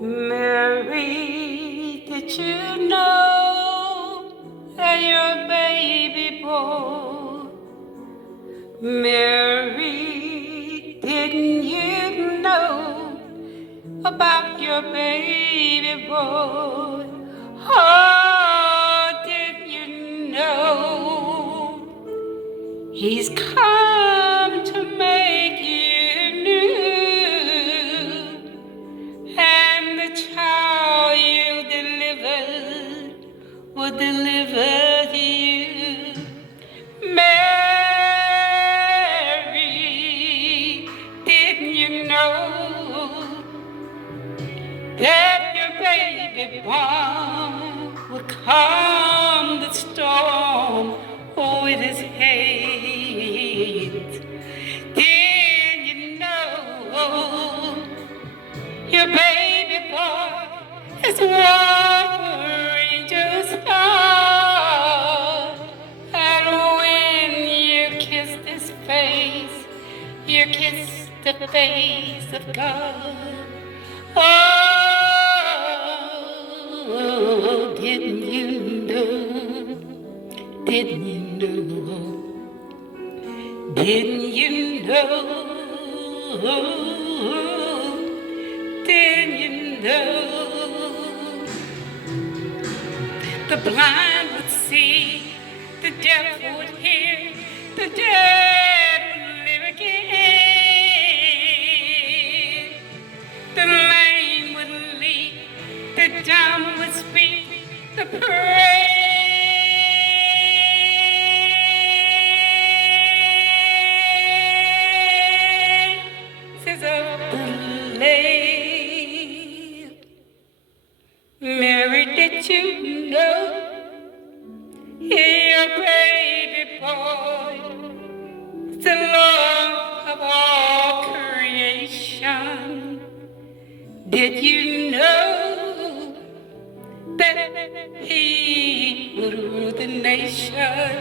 Mary, did you know that your baby boy? Mary, didn't you know about your baby boy? Oh, did you know he's come to make you new? And the child you delivered will deliver you. Mary, didn't you know that your baby born would calm the storm with his hands? Did you know your baby boy is what angels are? And when you kissed his face, you kissed the face of God. Oh, didn't you know? Didn't you know? Didn't you know? Didn't you know? The blind would see, the deaf would hear, the dead would live again. The lame would leap, the dumb would speak, the praises of the Lamb. Mary, did you know your baby boy is the Lord of all creation? Did you know that he would rule the nation?